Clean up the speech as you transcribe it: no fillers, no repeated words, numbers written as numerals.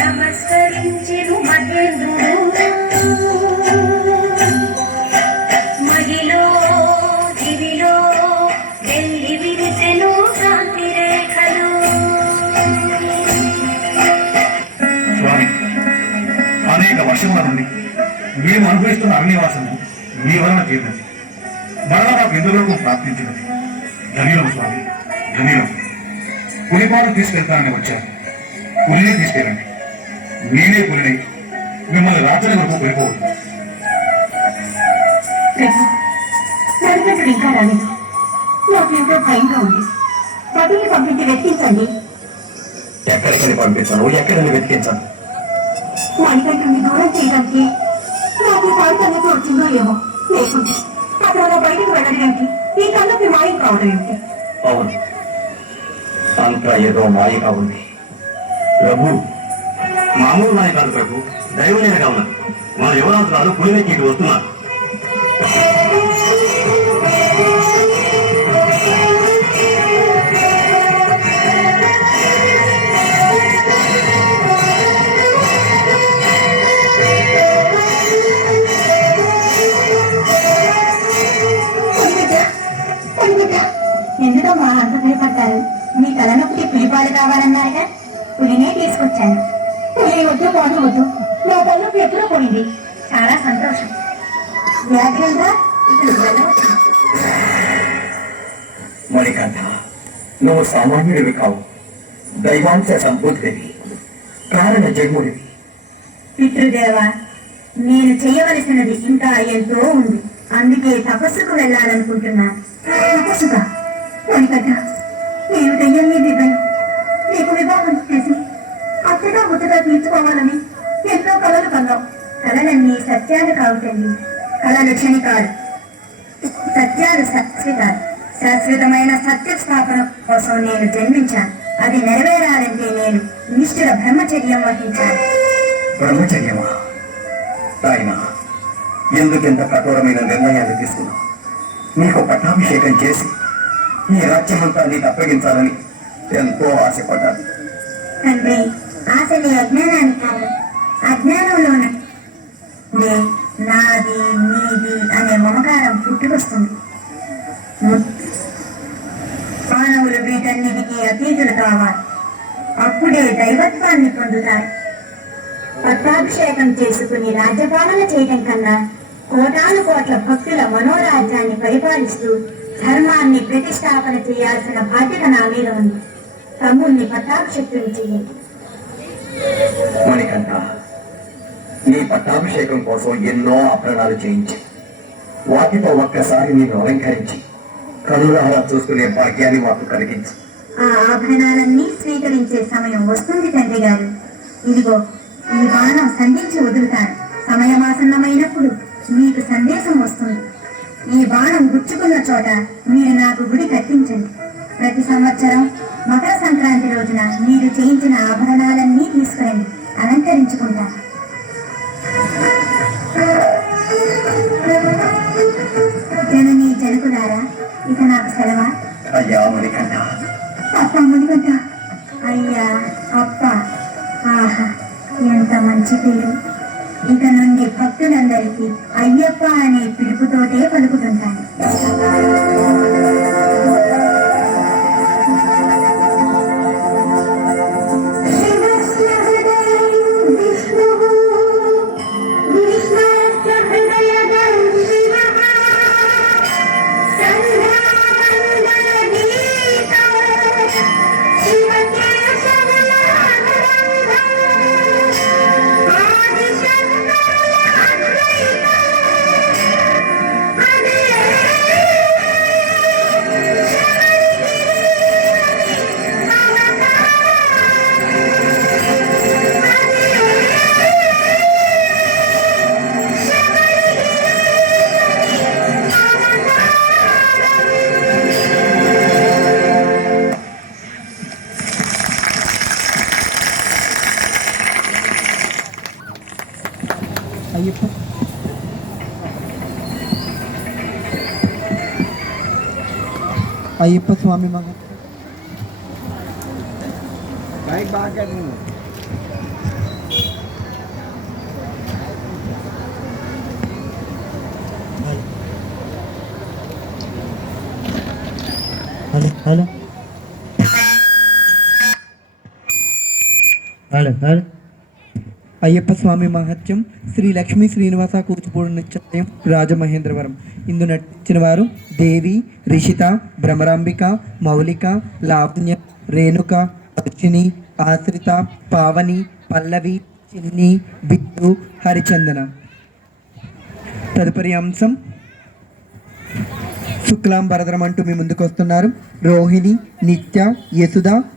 నమస్కరించెను మహేంద్రుడు మహిలో దివిలో వెళ్ళి విరిసెను శాంతి రేఖలు. అనేక వర్షముల నుండి మేము అనుభవిస్తున్న అగ్నివాసము మీ వలన తీర్చింది. మరలా నాకు ఎందులోకం ప్రార్థించినది. ధన్యులం స్వామి, ధన్యులం. పులిపాలు తీసుకెళ్తానని వచ్చాను. పులినే తీసుకెళ్ళండి. నేనే పులిని మిమ్మల్ని రాత్రి వరకు వెళ్ళిపోవద్దు. ఇంకా రాలేదు. నాకేంటో భయంగా ఉంది. పదిని పంపించి వెతికించండి. ఎక్కడికి పంపించాను? ఎక్కడిని వెతికించాను? మణికంఠుని దూరం చేయడానికి నాకు పాడుతన్నట్టు వచ్చిందో ఏమో. లేకుంటే అతను అలా బయటకు వెళ్ళడానికి ఈ కళ్ళకి మాయం కావడం ఏమిటి? అవును, అంతా ఏదో మాయగా ఉంది. ప్రభు, మామూలు మాయ కాదు ప్రభు, దైవలీలగా ఉన్నది. మన యువరాజురాలు పులినెక్కి ఇటు వస్తున్నారు. ఎందుకమ్మా అంత భయపడతారు? మీ తలనొప్పికి పులిపాలు కావాలన్నారుగా, పులినే తీసుకొచ్చాను. పులి వద్దు, పాటు వద్దు. నా తలనొప్పి ఎప్పుడూ పోయింది. చాలా సంతోషం. వ్యాఘ్రంగా మణికంఠ, నువ్వు సామాన్యుడివి కావు. దైవాంశ సంబుద్ధివి, కారణ జన్ముడివి. పితృదేవ, నేను చేయవలసినది ఇంకా ఎంతో ఉంది. అందుకే తపస్సుకు వెళ్ళాలనుకుంటున్నాను. తపస్సుగా? మణికంఠ, నేను దయ్యాన్ని దివ్వను. నీకు వివాహం చేసి అత్తగా ముద్దగా తీర్చుకోవాలని ఎన్నో కళలు కన్నావు. కళలన్నీ సత్యాలు కావుతండి. కళలు క్షణికాలు, సత్యాలు శాశ్వతాలు. శాశ్వతమైన సత్య స్థాపన కోసం నేను జన్మించాను. అది నెరవేరాలంటే నేను నిష్ఠుర బ్రహ్మచర్యం వహించాను. బ్రహ్మచర్యమా? ఆయన ఎందుకెంత కఠోరమైన నిర్ణయాలు తీసుకున్నావు? నీకు పట్టాభిషేకం చేసి ఈ రాజ్యమంతా నీకు అప్పగించాలని ఎంతో ఆశపడ్డాను. తండ్రి, ఆశని అజ్ఞానాన్ని కాదు, అజ్ఞానంలోన నాది నీది అనే మమకారం పుట్టుకొస్తుంది. మానవులు వీటన్నిటికీ అతీతులు కావాలి. అప్పుడే దైవత్వాన్ని పొందుతారు. పట్టాభిషేకం చేసుకుని రాజ్యపాలన చేయడం కన్నా కోటాను కోట్ల భక్తుల మనోరాజ్యాన్ని పరిపాలిస్తూ ధర్మాన్ని ప్రతిష్టాపన చేయాల్సిన బాధ్యత నా మీద ఉంది. తమ్ముణ్ణి పట్టాభిషేకం చేయండి. మణికంఠ, నీ పట్టాభిషేకం కోసం ఎన్నో ఆభరణాలు చేయించి వాటితో ఒక్కసారి నేను అలంకరించి కనులారా చూసుకునే భాగ్యాన్ని మాకు కలిగించు. ఆ ఆభరణాలన్నీ స్వీకరించే సమయం వస్తుంది తండ్రి గారు. ఇదిగో ఈ బాణం సంధించి వదులుతాను. సమయమాసన్నమైనప్పుడు మీకు సందేశం వస్తుంది. ఈ బాణం గుచ్చుకున్న చోట మీరు నాకు గుడి కట్టించండి. ప్రతి సంవత్సరం మకర సంక్రాంతి రోజున మీరు చేయించిన ఆభరణాలన్నీ తీసుకురండి, అలంకరించుకుంటాను. జనని జనకులారా, ఇక నాకు సెలవా? అయ్యా మణికంఠ. అప్ప మణికంఠ. అయ్యా అప్ప. ఆహా, ఎంత మంచి పేరు. ఇక నుండి భక్తులందరికీ అయ్యప్ప అనే పిలుపుతోటే పలుకుతుంటాను. అదే అయ్యప్ప అయ్యప్ప స్వామి మహత్యం hello hello hello hello Ayyappa Swami మహత్యం శ్రీ లక్ష్మీ శ్రీనివాస కూచిపూడి నిత్యం రాజమహేంద్రవరం. ఇందు నటించిన వారు దేవి, రిషిత, భ్రమరాంబిక, మౌలిక, లావణ్య, రేణుక, అర్చిని, ఆశ్రిత, పావని, పల్లవి, చిన్ని, బిట్టు, హరిచందన. తదుపరి అంశం శుక్లాం భరద్రం అంటూ మీ ముందుకు వస్తున్నారు రోహిణి, నిత్య, యసుధ,